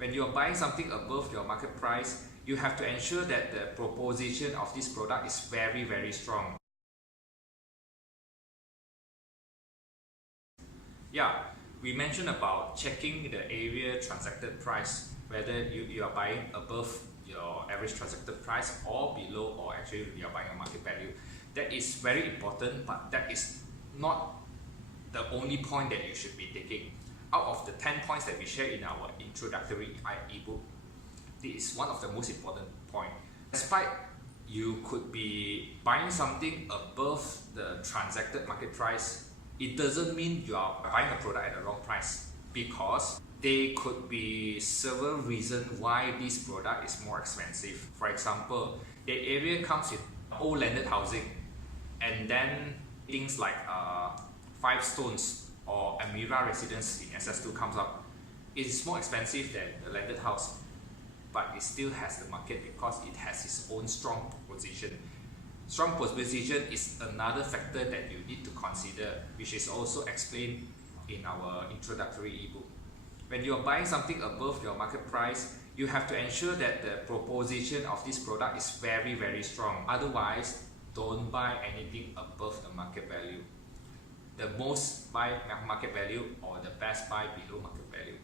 When you're buying something above your market price, you have to ensure that the proposition of this product is very, very strong. Yeah, we mentioned about checking the area transacted price, whether you are buying above your average transacted price or below, or actually you are buying a market value. That is very important, but that is not the only point that you should be taking. Out of the 10 points that we share in our introductory ebook, this is one of the most important points. Despite you could be buying something above the transacted market price, it doesn't mean you are buying a product at the wrong price, because there could be several reasons why this product is more expensive. For example, the area comes with old landed housing, and then things like Five Stones or Amira Residence in SS2 comes up. It is more expensive than the landed house, but it still has the market because it has its own strong position. Strong position is another factor that you need to consider, which is also explained in our introductory ebook. When you are buying something above your market price, you have to ensure that the proposition of this product is very, very strong. Otherwise, don't buy anything above the market value. The most buy market value, or the best buy below market value.